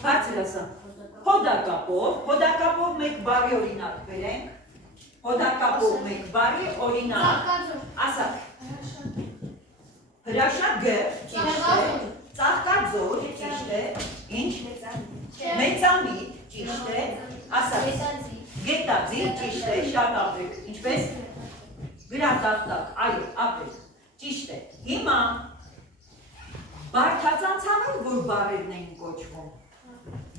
Բարձրացա։ Հոդակապով մեկ բարի օրինակ բերենք։ Հոդակապով մեկ բարի օրինակ։ Ասա։ Հրաշագ, ճիշտ է։ Ծաղկաձոր, ճիշտ է։ Ինչ։ Մեծամիտ, ճիշտ է։ Ասա։ Գետաձի, ճիշտ է, շատ ապրեք։ Ինչպես։ Գրատախտակ, այո, ապրեք։ Ճիշտ է։ Հիմա բարդացանցավոր որ բարերն էին կոչվում։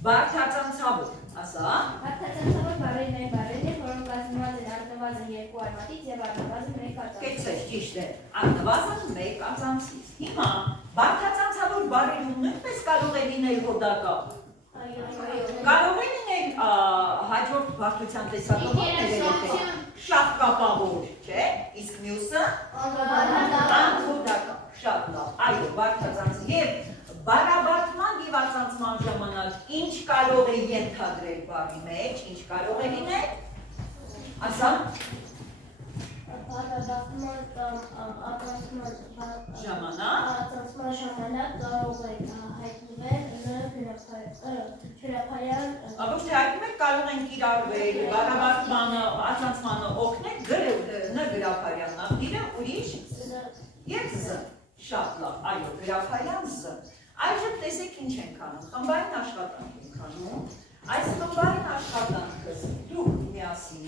Բարդացանցավոր, ասա։ Բարդացանցավոր բարերն են բարերն, որոնք կազմված են առնվազն 2 արմատից եւ առնվազն 1 ածանցից։ Կեցեք, ճիշտ է, առնվազն 1 ածանցից։ Հիմա բարդացանցավոր բարերում նույնպես կարող է լինել հոդակապ։ Կարող է լինել հաջորդ բարդության տեսակապները շաղկապավոր, չէ՞, իսկ մյուսը անհոդակապ, շատ լավ, այո, բարդացանց եւ բարաբարդման եւ ածանցման ժամանակ ինչ կարող է ենթադրել բարի մեջ, ինչ կարող է լինել, ասա ածանցման ժամանակ կարող է հայտնվել հրապարյան ոչ թե հայտնվել կարող են կիրառվել բարաբարդմանը, ածանցմանը օգնել ն գրափարյան նավիրը ուրիշ եւ զ շատ լավ, այո, գրափարյան զ այժմ տեսեք ինչ ենք անում, խմբային աշխատանք ենք անում, այս խմբային աշխատանքը դուք միասին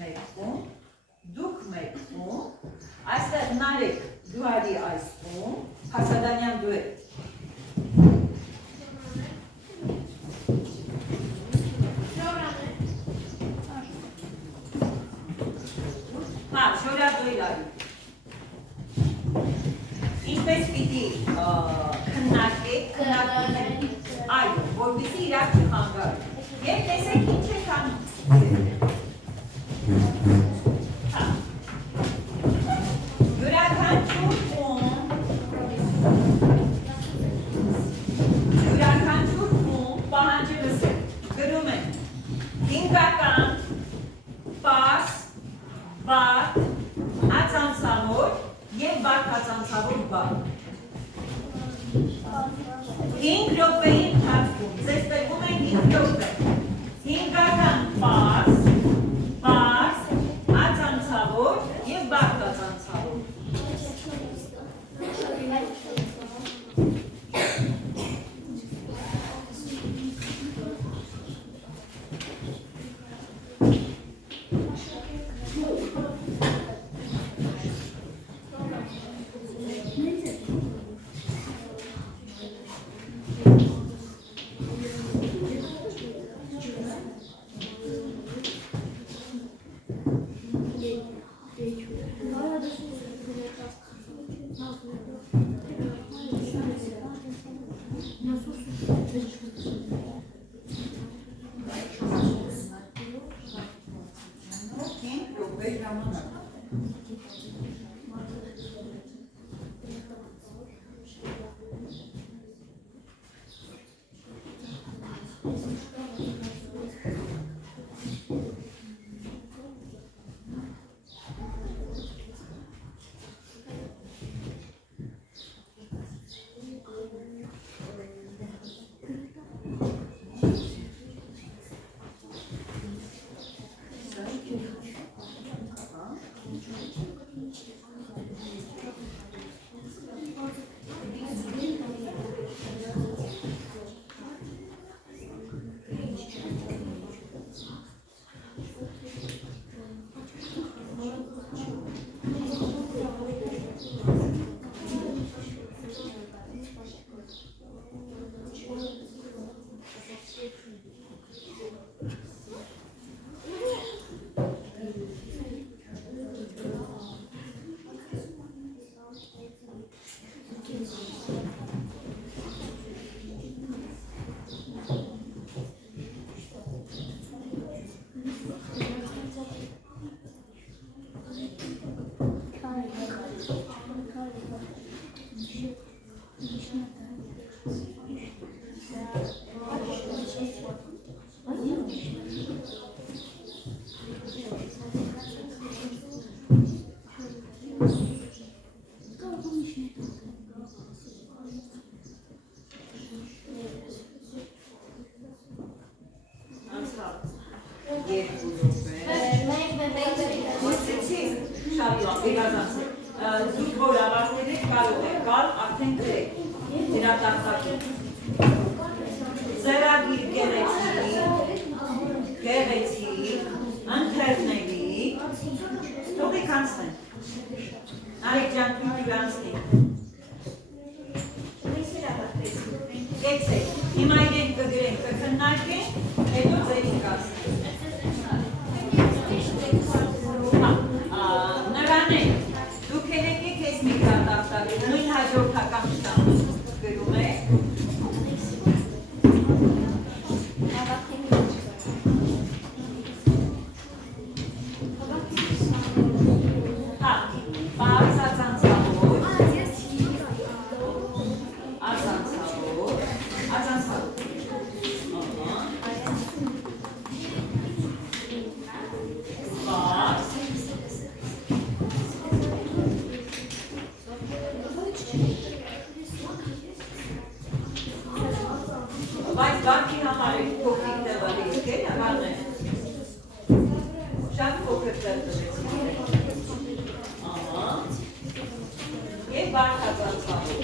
մեկում, դուք մեկում, այստեղ նարեկ դու արի այսքում, Հասադանյան դու եք։ Հա, շորա դու իր արի։ Ինչպես պիտի քննարկեք, այո, որպեսզի իրար չխանգարեք։ Եվ տեսեք ինչ եք անում։ Յուրաքանչյուր խումբ պահանջի լսեք, գրում են հինգական, պարզ, բարդ, ածանցավոր և բարդացանցավոր բարդ։ 5 րոպեի ընթացքում, ձեզ տրվում են 5 րոպե, հինգական պարզ, բարդ, ածանցավոր և բարդացանցավոր։ երկու րոպե։ Մոտեցիք, շատ լավ, վերադարձեք։ Դուք որ ավարտել եք կարող եք գալ արդեն գրեք հրատարկակի։ Ձեռագիր գեղեցիկ, ընթերցնելի, թողեք անցնեն։ Արեք ջան, թույլ անցնենք։ Կեցեք, հիմա իրենք կգրենք, կքննարկենք, հետո ձերի կասնենք։ Նրանեք, դուք ելեք ես մի կատաղտավի, նույն հաջորդական շտամում գրում եք։ Բայց բանկի համար եք փոքրիկ տվալից կեն հաղան է։ Շատ փոքր տվեցիք։ Եվ բանք հազանցավոր։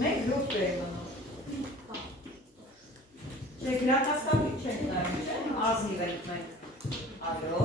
Մենք գրոպ է մնում։ Չեք հրատաստավի չենք նայում, ազնիվ ենք մենք, այո։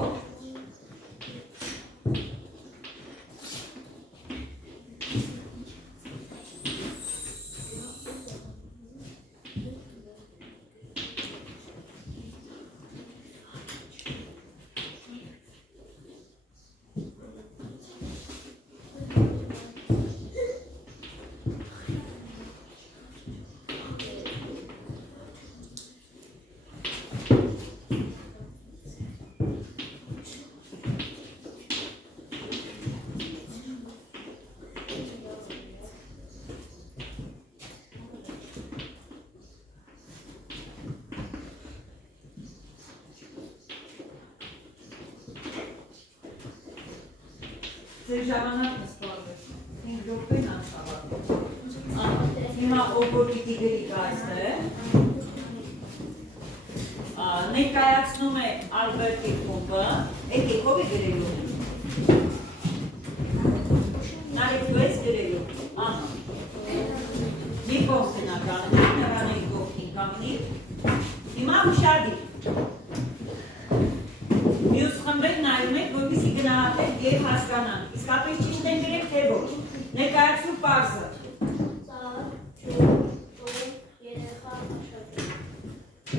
Ձեր ժամանակն սպարվեց, 5 րոպեն անցավ։ Հիմա ով պիտի գրի կայսը, ներկայացնում է Ալբերտի խումբը, եկեք ով է գրելու։ Նարեկ դու ես գրելու, մի կողքն ականում, նրան է կողքին կամնի, հիմա ուշադիր։ Մյուս խմբեր նայում եք, որպեսզի գնահատեք և հասկանան, իսկապես ճիշտ են գրել, թե ոչ, ներկայացրու պարզը։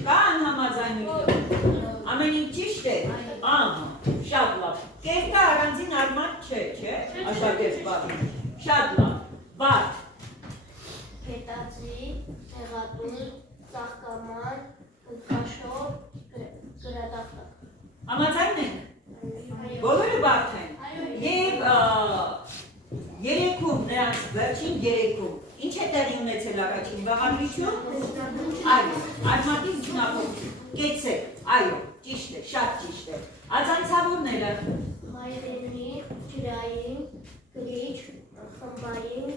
Կա անհամաձայնություն, ամեն ինչ ճիշտ է, շատ լավ, կերկա առանձին արմատ չէ, աշակերտ բառը, շատ լավ, բառ։ Հետածի, տեղատուն, ծաղկաման, խաշոր, գրադախտակ։ Համաձայն ենք, բոլորը բարդ են, և երեքում, նրանց վերջին երեքում, ինչ է տեղի ունեցել առաջին բաղադրություն, այո, արմատից զնապով, կեցեք, այո, ճիշտ է, շատ ճիշտ է, ածանցավորները, Հայրենի, ջրային, գրիչ, խմբային,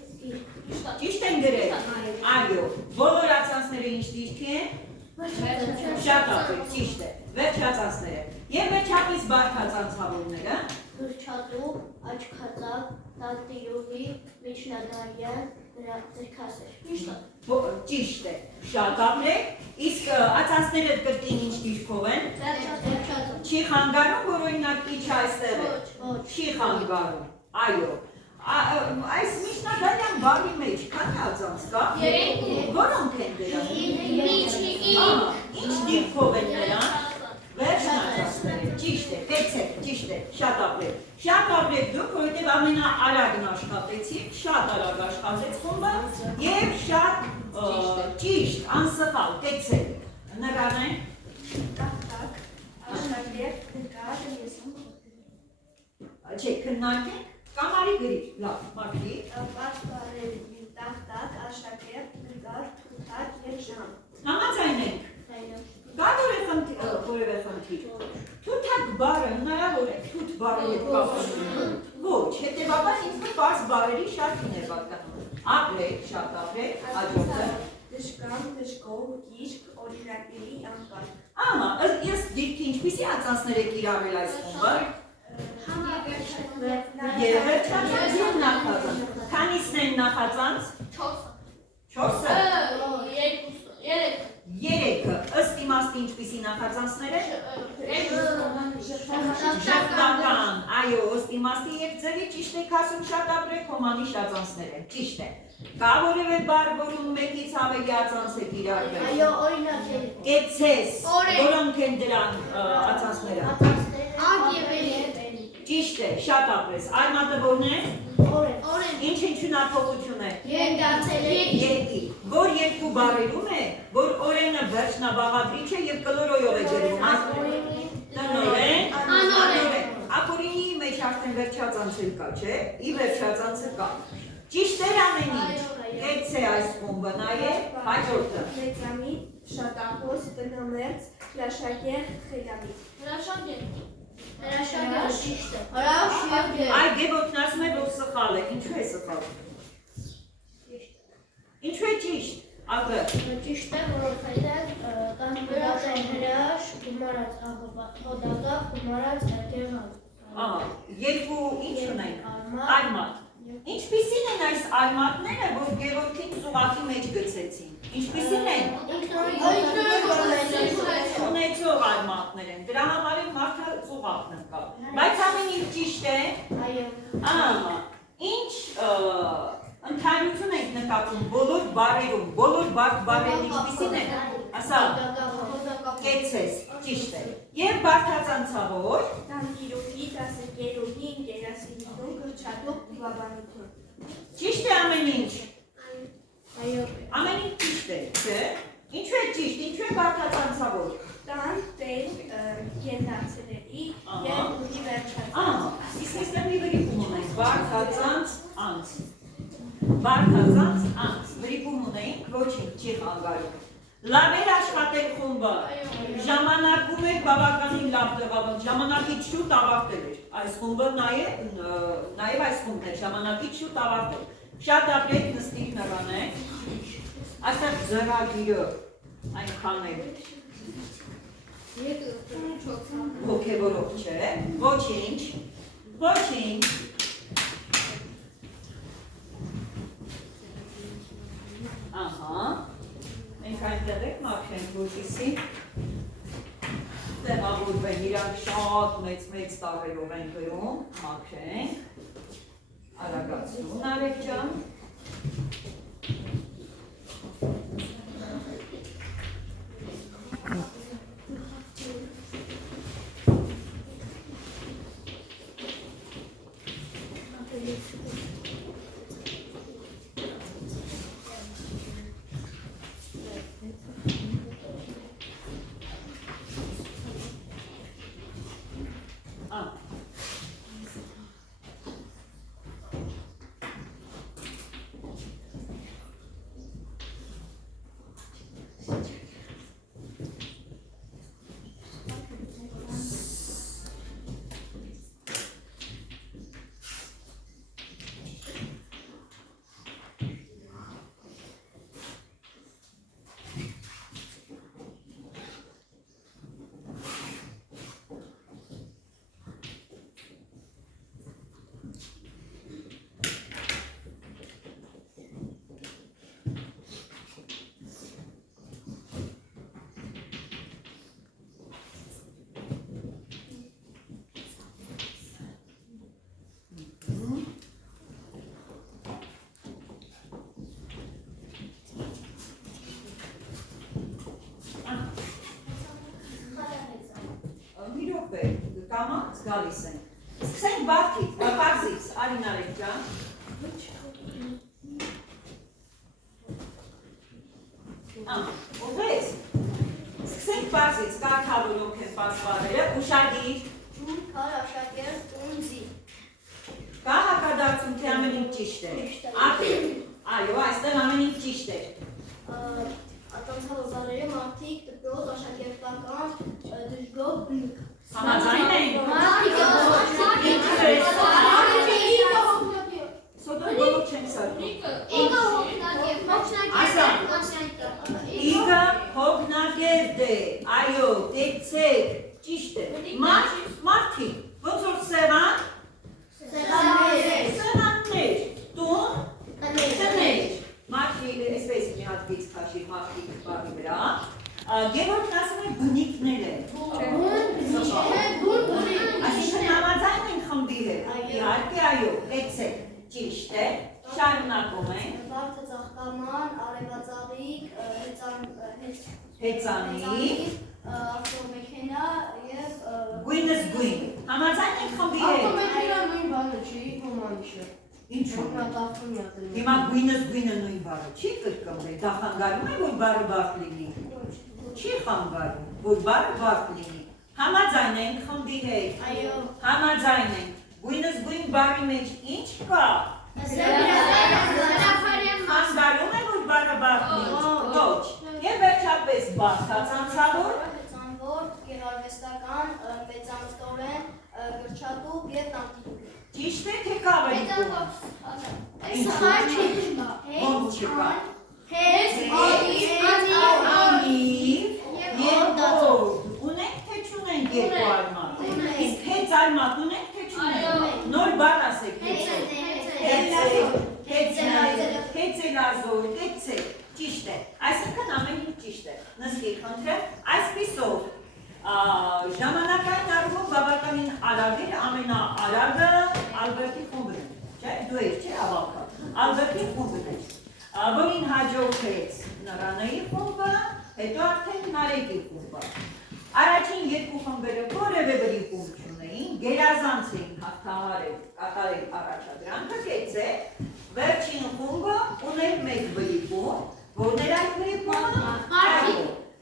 շատ ապրեք, ճիշտ է, վերջացածները, և վերջապես բարդացանցավորները, Գրչատու, աչքածակ, տանտիրուհի, միջնադարյան, դրքասեր։ ճիշտ է, շատ ապրեք, իսկ ածանցները կրկին ինչ դիրքով են, չի խանգարում, որ օրինակ իչ այստեղ է, չի խանգարում, այո, այս միջնադարյան բառի մեջ քանի ածանց կա, որոնք են դրանք, ինչ դիրքով են նրանք, վերջն ածանցները, ճիշտ է, կեցեք, ճիշտ է, շատ ապրեք դուք, որովհետև ամենաարագն աշխատեցիք, շատ արագ աշխատեց խումբը և շատ ճիշտ, անսխալ, կեցեք, նռան են, չէ, քննարկենք, կամ արի գրիր, լավ, մարգի, համաձայն ենք, կա որևէ խնդիր, թութակ բառը հնարավոր է, թութ բառը հետ կապանում, ոչ, հետևաբար ինքը պարզ բառերի շարքին է պատկանում, ապրեք, շատ ապրեք, աջորդը, Դժկամ, դժկով, գիրք, օրինակների անվան։ ահա, ըստ դիրքի ինչպիսի ածանցներ եք իրարել այս խումբը, և վերջացած և նախածանց, քանիսն են նախածանց, 4-ը, 3-ը, ըստ իմաստի ինչպիսի նախածանցներ են, ժխտական, այո, ըստ իմաստի և ձևի ճիշտ եք ասում շատ ապրեք հոմանի շածանցներ են, ճիշտ է, կա որևէ բառ, որում մեկից ավելի ածանց եք իրարվել, Այո, օրինակեր։ կեցես, որոնք են դրան ածանցները, ճիշտ է, շատ ապրես, արմատը որն է, ինչ հնարփոխություն է, երկի, որ երկու բառերում է, որ օրենը վերջնաբաղադրիչ է և կլորոյով է ջրվում, տնորեն, անորեն, ապորինի մեջ արդեն վերջածանցել կա, չէ, ի վերջածանցը կա, ճիշտ էր ամեն ինչ, կեց է այս խումբը, նայեք, հաջորդը, Մեծամիտ, շատախոս, տնամերձ, հրաշագեղ, խելամիտ։ այ գևոթն ասում է, որ սխալ է, ինչու է սխալ, ինչու է ճիշտ, ակը, Ճիշտ է, որովհետև կան գրած են հրաշ, գումարած հոդակապ, գումարած գեղան։ երկու ինչ ունենք, արմատ, ինչպիսին են այս արմատները, որ գևորքին սուղակի մեջ գցեցին, ինչպիսին են, ունեցող արմատներ են, դրա համար են մարդը ծուղակն ընկա, բայց ամեն ինչ ճիշտ է, ինչ ընդհանրություն ենք նկատում բոլոր բարերում, բոլոր բարերն ինչպիսին են, ասա, կեցես, ճիշտ է, և բարդացանցավոր, Տանտիրուհի, դասընկերուհի, ընկերասիրություն, գրչատու, բաբանություն։ ճիշտ է ամեն ինչ, ամեն ինչ ճիշտ է, չէ, ինչու է ճիշտ, ինչու է բարդացանցավոր, Տան, տեն, ենթացների և ուղի վերջացած։ իսկ այստեղ մի վրիպում ունենք, բարդացանց անց, բարդացանց անց, վրիպում ունենք, ոչինչ չի խանգարում, լավ էր աշխատել խումբը, ժամանակում էր բավականին լավ տեղավորել, ժամանակից շուտ ավարտել էր, այս խումբը նաև այս խումբն էր, ժամանակից շուտ ավարտել, շատ ապրեք նստիկ նռանեք, այստեղ ձեռագիրը այնքան է, հոգևորող չէ, ոչինչ, ոչինչ, ահա, մենք այնտեղ եք մաքրենք, որպեսզի տեղավորվեն, իրանք շատ մեծ տարերով են գրում, մաքրենք, արագացնուն Արեգ ջան, գալիս են։ Սկսենք բարձից, բարձից, Արինարեկ ջան։ Ուղղեց։ Սկսենք բարձից, կարդալու են բարձվարերը, ուշադիր։ Ջուն, քար, աշակերտ, ունձի։ Կա հակադարձում, թե ամեն ինչ ճիշտ է։ Այո, այստեղ ամեն ինչ ճիշտ է։ Ատամսալոզարերը մարդիկ, դպրոց, աշակերտական, դժգոհ, բնիկ։ Համաձայն են։ Սոտոր բոլոր չեն սարքում։ Իգը հոգնագերդ է, այո, տեցեք, ճիշտ է։ Մարդիկ, ոնց որ սեղան, սեղաններ, տուն, տներ։ Մարդիկ, այսպես մի հատ գից քաշի մարդիկ բաղի վրա, Գևորգն ասում է բնիկներ են։ Այսինքն համաձայն են խմբի հետ, իհարկե այո, տեցեք, ճիշտ է, շարունակում ենք։ Վարդը ծաղկաման, արևածաղիկ, Հեծանիվ, ավտոմեքենա և գույնս գույն, համաձայն են խմբի հետ։ նույն բանը չի, ոմանիշը։ Ինչու՞։ Նատախում յատել։ Հիմա գույնս գույնը նույն բառը չի կրկնվել, դա խանգարում է, որ բառը բարդ լինի։ Չի խանգարում, որ բառը բարդ լինի։ Համաձայն ենք խմբի հետ։ այո, Համաձայն ենք։ Գույնս գույն բառի մեջ ինչ կա։ Խանգարում է, որ բառը բարդ լինի։ Ոչ։ Եվ վերջապես բարձրացանցավոր, հեծանվոր, գեղարվեստական, մեծամտորեն, գրչատուկ և տանտիկուկ։ ճիշտ է, թե կա ավելի կողմ։ Ոնց չկա։ Անիվ և հորդ։ Ունենք, թե չունենք երկու արմատ։ Իսկ հեծ արմատ ունենք, թե չունենք։ Նոր բառ ասեք հեծել։ Հեծելազոր, կեցեք, ճիշտ է, այսինքն ամեն ինչ ճիշտ է, նստի խնդրեմ, այսպիսով ժամանակային առումով բավականին արագ էր, ամենաարագը Ալբերտի խումբն էր, դու էր չէ ավալքա, Ալբերտի խումբն էր, որին հաջորդեց Նրանեի խումբը, հետո արդեն Նարեկի խումբը, առաջին երկու խմբերը որևէ բրի խումբ չունեին, գերազանց էին հաղթահարել, կատարել առաջադրանքը, կեցեք, վերջին խումբը ուներ մեկ բրի խումբ, որներ այդ բրի խումբը,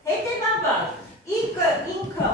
հետևաբար, ինքը